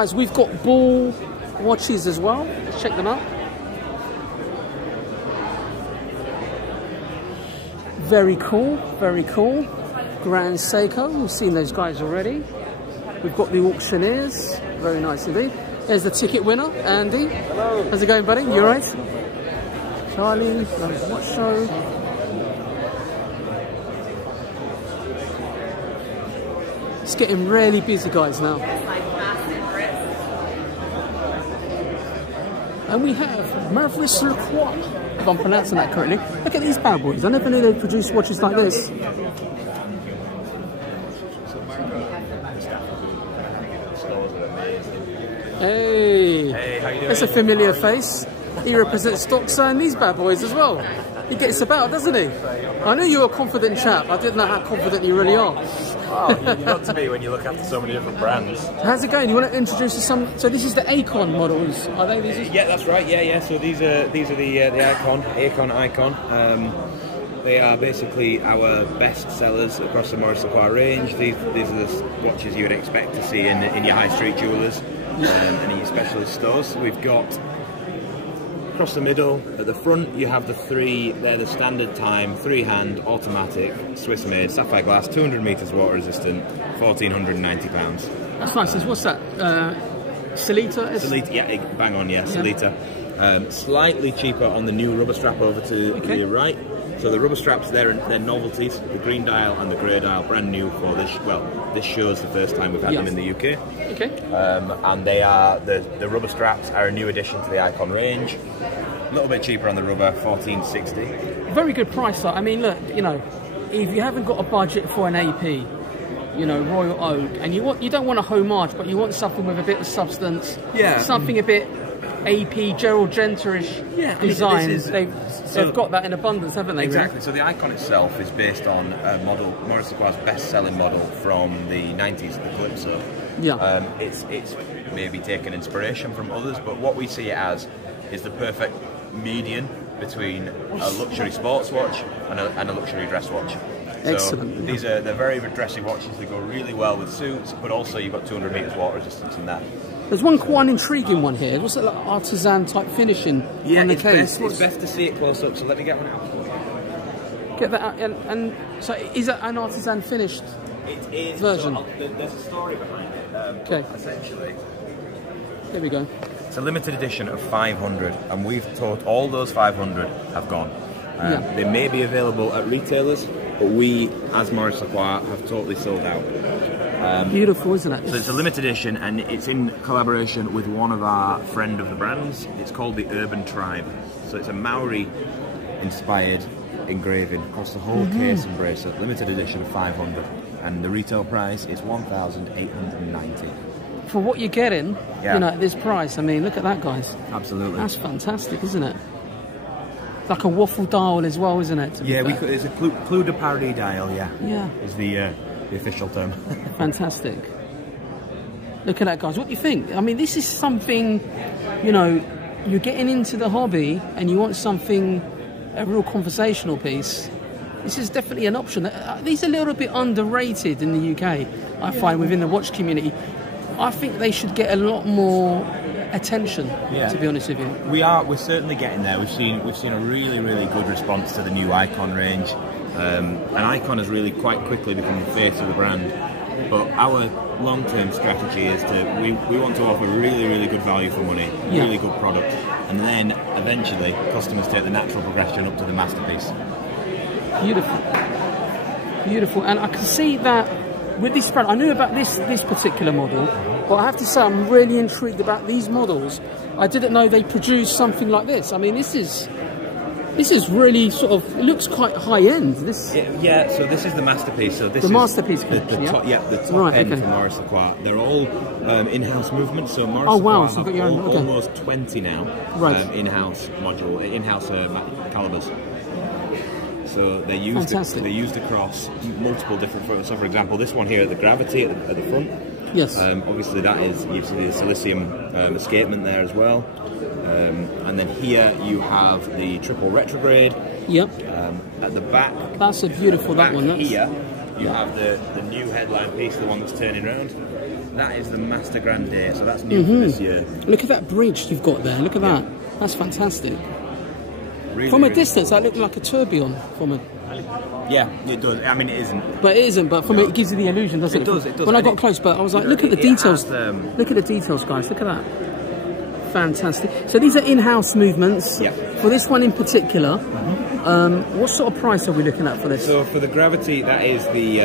guys, we've got ball watches as well. Let's check them out. Very cool, very cool. Grand Seiko, we've seen those guys already. We've got the auctioneers, very nice indeed. There's the ticket winner, Andy. Hello. How's it going, buddy? You alright? Charlie, watch show. It's getting really busy, guys, now. And we have Maurice Lacroix, if I'm pronouncing that correctly. Look at these bad boys. I never knew they produced watches like this. Hey, how you doing? That's a familiar face. He represents Stocksa and these bad boys as well. He gets about, doesn't he? I knew you were a confident chap. I didn't know how confident you really are. Oh, you got to be when you look after so many different brands. How's it going? You want to introduce us some? So this is the Acon models, are they? These? Yeah, that's right. Yeah. So these are the Acon Icon. They are basically our best sellers across the Maurice Lacroix range. These are the watches you would expect to see in your high street jewellers and in your specialist stores. We've got across the middle, at the front, you have the three. They're the standard time, 3-hand, automatic, Swiss-made, sapphire glass, 200 metres water resistant, £1,490. That's nice. What's that? Selita? Selita, yeah, bang on, yeah, Selita. Slightly cheaper on the new rubber strap over to your right. So the rubber straps, they're novelties. The green dial and the grey dial, brand new for this. Well, this show's the first time we've had them in the UK. Okay. And they are the rubber straps are a new addition to the Icon range. A little bit cheaper on the rubber, $14.60. Very good price. I mean, look, you know, if you haven't got a budget for an AP, you know, Royal Oak, and you don't want a homage, but you want something with a bit of substance. Yeah. Something a bit AP, Gerald Genter-ish design. They've got that in abundance, haven't they? Exactly. Really? So the Icon itself is based on a model, Maurice Lacroix's best-selling model from the 90s, the Calypso. Yeah. It's maybe taken inspiration from others, but what we see it as is the perfect median between a luxury sports watch and a luxury dress watch. Excellent. So they're very dressy watches. They go really well with suits, but also you've got 200 metres water resistance in that. There's quite an intriguing one here. What's it, like artisan type finishing on the case? It's best to see it close up, so let me get one out for you. Get that out, and so is that an artisan finished version? So, there's a story behind it. Okay. Essentially, there we go. it's a limited edition of 500, and we've taught all those 500 have gone. They may be available at retailers, but we, as Maurice Lacroix, have totally sold out. Beautiful, isn't it? So it's a limited edition, and it's in collaboration with one of our friend of the brands. It's called the Urban Tribe. So it's a Maori-inspired engraving across the whole case and bracelet. Limited edition of 500, and the retail price is $1,890. For what you're getting, you know, at this price, I mean, look at that, guys. Absolutely. That's fantastic, isn't it? Like a waffle dial as well, isn't it? Yeah, it's a Clou de Paris dial. Yeah. Is the official term. Fantastic. Look at that, guys. What do you think? I mean, this is something, you know, you're getting into the hobby and you want something, a real conversational piece. This is definitely an option. These are a little bit underrated in the UK, I find, within the watch community. I think they should get a lot more attention, to be honest with you. We're certainly getting there. We've seen a really good response to the new Icon range. And Icon has really quite quickly become the face of the brand. But our long-term strategy is we want to offer really good value for money, really good product, and then eventually customers take the natural progression up to the masterpiece. Beautiful. And I can see that with this brand, I knew about this particular model, but I have to say I'm really intrigued about these models. I didn't know they produced something like this. I mean, this is really sort of, it looks quite high end. So this is the masterpiece. So this masterpiece the top end from Maurice Lacroix. They're all in-house movements. So Maurice Lacroix have almost 20 now in-house calibers. So they're used across multiple different. So for example, this one here, the Gravity at the front. Yes. Obviously, that is you see the silicium escapement there as well. And then here you have the triple retrograde. Yep. At the back. That's a beautiful one. That's... Here you have the new headline piece, the one that's turning around. That is the Master Grande, so that's new for this year. Look at that bridge you've got there. Look at that. That's fantastic. Really, From a distance, that looked like a tourbillon. From a yeah, it does. I mean, it isn't. But it isn't. But from it gives you the illusion, doesn't it? It does. It does. When I got close, but I was like, look at the details. Has, look at the details, guys. Look at that. Fantastic. So these are in-house movements. Yeah. For this one in particular, what sort of price are we looking at for this? So for the Gravity, that is the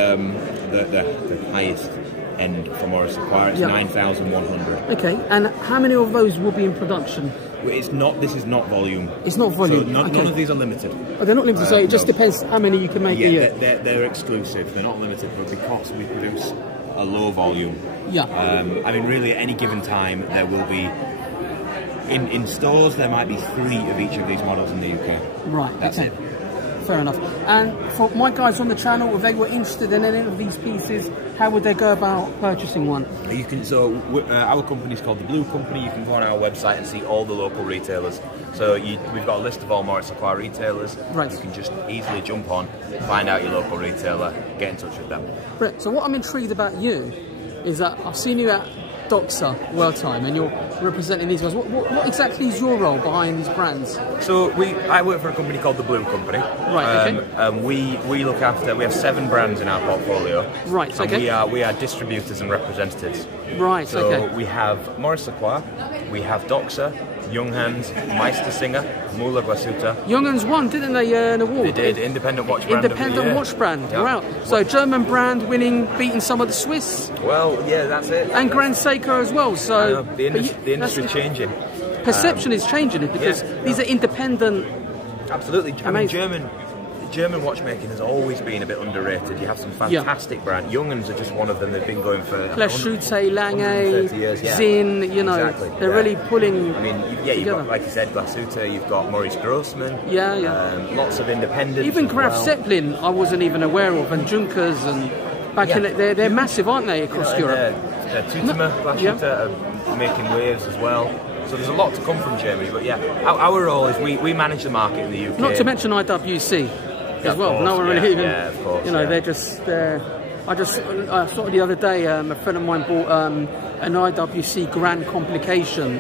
highest end for Maurice Lacroix. It's 9,100. Okay. And how many of those will be in production? It's not. This is not volume. It's not volume. So none of these are limited. Oh, they're not limited. So it just depends how many you can make a year. They're exclusive. They're not limited, but because we produce a low volume. Yeah. I mean, really, at any given time, there will be. In stores, there might be 3 of each of these models in the UK. Right. That's it. Fair enough. And for my guys on the channel, if they were interested in any of these pieces, how would they go about purchasing one? You can. So our company is called the Blue Company. You can go on our website and see all the local retailers. So we've got a list of all Maurice Lacroix retailers. Right. You can just easily jump on, find out your local retailer, get in touch with them. Right. So what I'm intrigued about you is that I've seen you at Doxa World Time, and you're representing these guys. What exactly is your role behind these brands? So I work for a company called the Blue Company. Right. Okay. We look after. We have 7 brands in our portfolio. Right. And Okay. we are distributors and representatives. Right. So Okay. we have Maurice Lacroix, we have Doxa, Young Hands, Meistersinger, Mula Glasuta. Young'uns won, didn't they? An award. They did independent watch brand. Independent watch brand. Yeah. Wow. So German brand winning, beating some of the Swiss. Well, yeah, that's it. And Grand Seiko as well. So the industry's changing. Perception is changing it because these are independent. Absolutely. I mean, German watchmaking has always been a bit underrated. You have some fantastic brands. Young'uns are just one of them. They've been going for Glashütte, Lange, years. Yeah. Zinn, you know, exactly. they're really pulling. I mean, you've got, like you said, Glashütte, you've got Maurice Grossman. Lots of independents. Even Graf Zeppelin, I wasn't even aware of, and Junkers, and back in they're massive, aren't they, across Europe? Glashütte are making waves as well. So there's a lot to come from Germany. But yeah, our role is we manage the market in the UK. Not to mention IWC. As well, no one really even. Yeah, of course, you know, they're just. I saw the other day. A friend of mine bought an IWC Grand Complication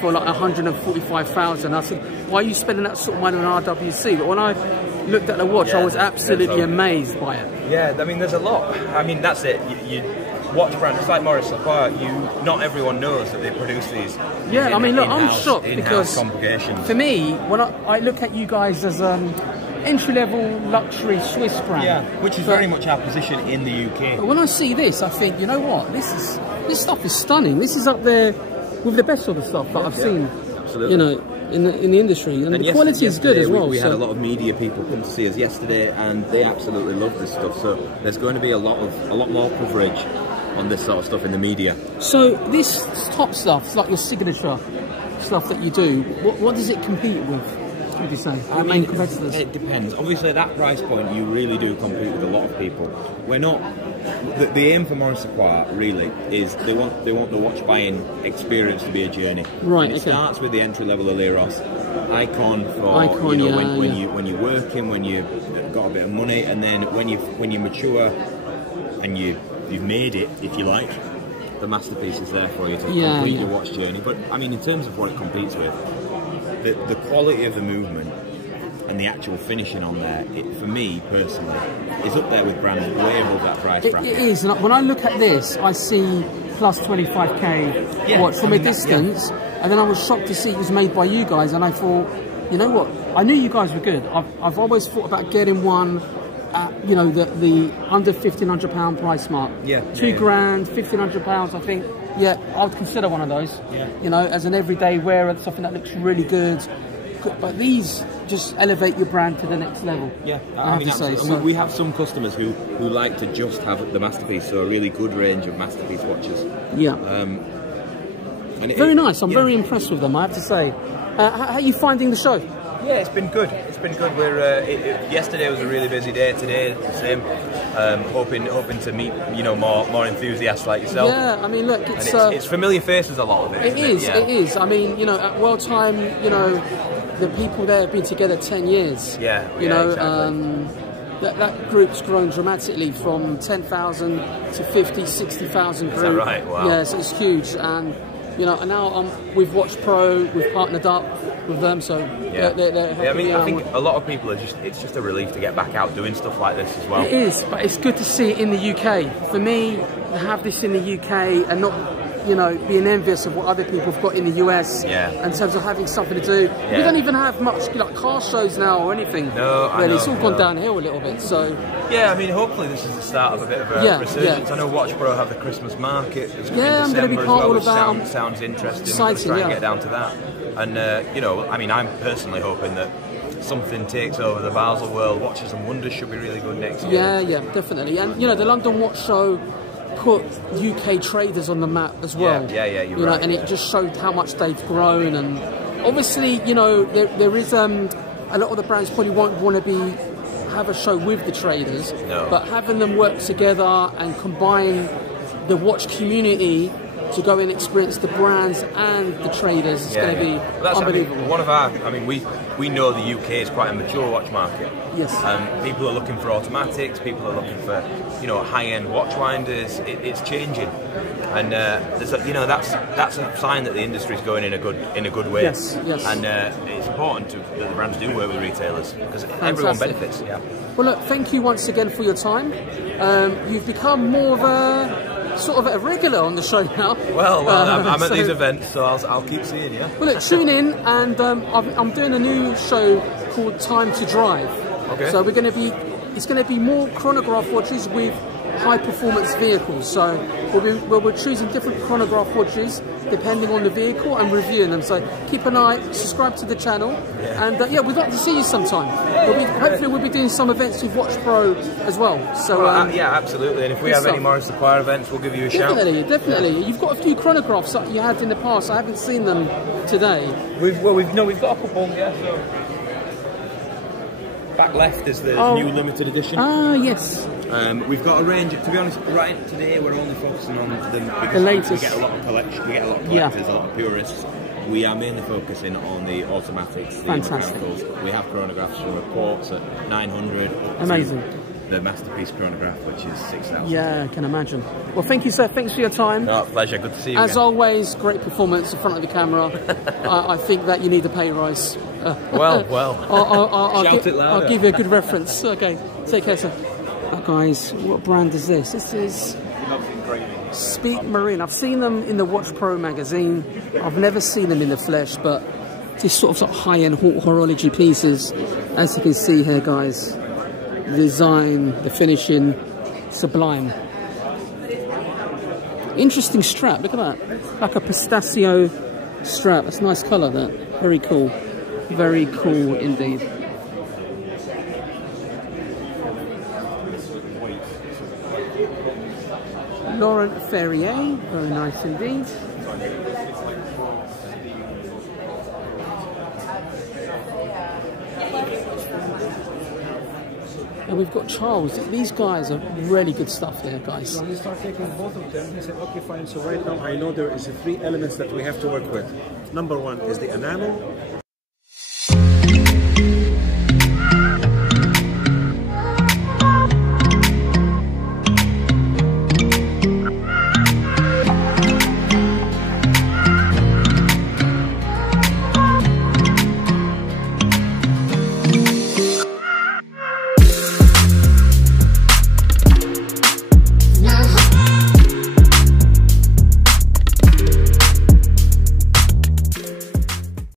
for like 145,000. I said, "Why are you spending that sort of money on IWC?" But when I looked at the watch, I was absolutely amazed by it. Yeah, I mean, there's a lot. I mean, that's it. You watch brands, it's like Maurice Lacroix. Not everyone knows that they produce these. Yeah, I mean, look, I'm shocked because for me, when I look at you guys as entry-level luxury Swiss brand, which is very much our position in the UK. But when I see this, I think, you know what? This stuff is stunning. This is up there with the best sort of stuff that I've seen. Absolutely. You know, in the industry, and the quality is good as well. We had a lot of media people come to see us yesterday, and they absolutely love this stuff. So there's going to be a lot more coverage on this sort of stuff in the media. So this top stuff, like your signature stuff that you do, what does it compete with? Would you say? I mean, competitors? It depends. Obviously, at that price point, you really do compete with a lot of people. We're not. The aim for Maurice Lacroix really is they want the watch buying experience to be a journey. Right. And it starts with the entry level Aleros icon for when you're working, when you've got a bit of money, and then when you mature and you've made it, if you like, the masterpiece is there for you to complete your watch journey. But I mean, in terms of what it competes with. The quality of the movement and the actual finishing on there, for me personally, is up there with brands way above that price bracket. It is. And when I look at this, I see plus 25k watch from a distance, and then I was shocked to see it was made by you guys, and I thought, you know what? I knew you guys were good. I've always thought about getting one at, you know, the under £1,500 price mark. £2 grand, £1,500. I think. Yeah, I would consider one of those. You know, as an everyday wearer, something that looks really good. But these just elevate your brand to the next level. I mean, so. We have some customers who like to just have the masterpiece, so a really good range of masterpiece watches. Very nice. I'm very impressed with them, I have to say. How are you finding the show? Yeah, it's been good. It's been good. Yesterday was a really busy day. Today, the same. Hoping to meet more enthusiasts like yourself. Yeah, I mean, look, it's familiar faces, a lot of it. It is. I mean, you know, at World Time, you know, the people there have been together 10 years. Exactly. that group's grown dramatically from 10,000 to 50, 60,000 group. Is that right? Wow. Yeah, so it's huge. And you know, and now with WatchPro, we've partnered up with them, so they're I mean, I think a lot of people are it's just a relief to get back out doing stuff like this as well. It is, but it's good to see it in the UK. For me, to have this in the UK and not, you know, being envious of what other people have got in the US in terms of having something to do. We don't even have much like car shows now or anything. No, really. It's all gone downhill a little bit. So yeah, I mean, hopefully this is the start of a bit of a resurgence. I know WatchPro have the Christmas market. It's in I'm going to be part of that. Sounds interesting. Exciting, I'm going to try and get down to that. And you know, I mean, I'm personally hoping that something takes over the Basel world. Watches and Wonders should be really good next year. Yeah, definitely. And you know, the London Watch Show put UK traders on the map as well. Yeah, you're right. And it just showed how much they've grown. And obviously, you know, there is a lot of the brands probably won't want to have a show with the traders, but having them work together and combine the watch community to go and experience the brands and the traders is going to be unbelievable. I mean, we know the UK is quite a mature watch market. Yes. People are looking for automatics. People are looking for, you know, high-end watch winders. It's changing, and you know, that's a sign that the industry is going in a good way. Yes. And it's important that the brands do work with retailers because everyone benefits. Yeah. Well, look, thank you once again for your time. You've become more of a sort of a regular on the show now. Well, I'm at these events, so I'll keep seeing you. Well, look, tune in, and I'm doing a new show called Time to Drive. Okay. So it's going to be more chronograph watches with high performance vehicles. So we're choosing different chronograph watches depending on the vehicle and reviewing them. So keep an eye, subscribe to the channel, and we'd like to see you sometime. Hopefully we'll be doing some events with WatchPro as well. So yeah, absolutely. And if we have any Maurice Lacroix events, we'll give you a shout. Definitely. Yeah. You've got a few chronographs that you had in the past. I haven't seen them today. We've got a couple. Yeah. So back left is the new limited edition. Ah, yes. We've got a range. To be honest, right today we're only focusing on the latest. We get a lot of collectors, a lot of purists. We are mainly focusing on the automatics, the mechanicals. We have chronographs from reports at 900. Amazing. The masterpiece chronograph, which is 6,000. Yeah, I can imagine. Well, thank you, sir. Thanks for your time. No, pleasure. Good to see you. As always, great performance in front of the camera. I think that you need a pay rise. Well. Shout it louder. I'll give you a good reference. Okay, take care, sir. Guys, what brand is this? This is Speake Marin. I've seen them in the WatchPro magazine. I've never seen them in the flesh, but just sort of high-end horology pieces. As you can see here, guys, the design, the finishing, sublime. Interesting strap. Look at that, like a pistachio strap. That's a nice colour. That very cool. Very cool indeed. Laurent Ferrier, very nice indeed. And we've got Charles. These guys are really good stuff there, guys. When we start taking both of them, we said, okay, fine. So right now, I know there is 3 elements that we have to work with. Number 1 is the enamel,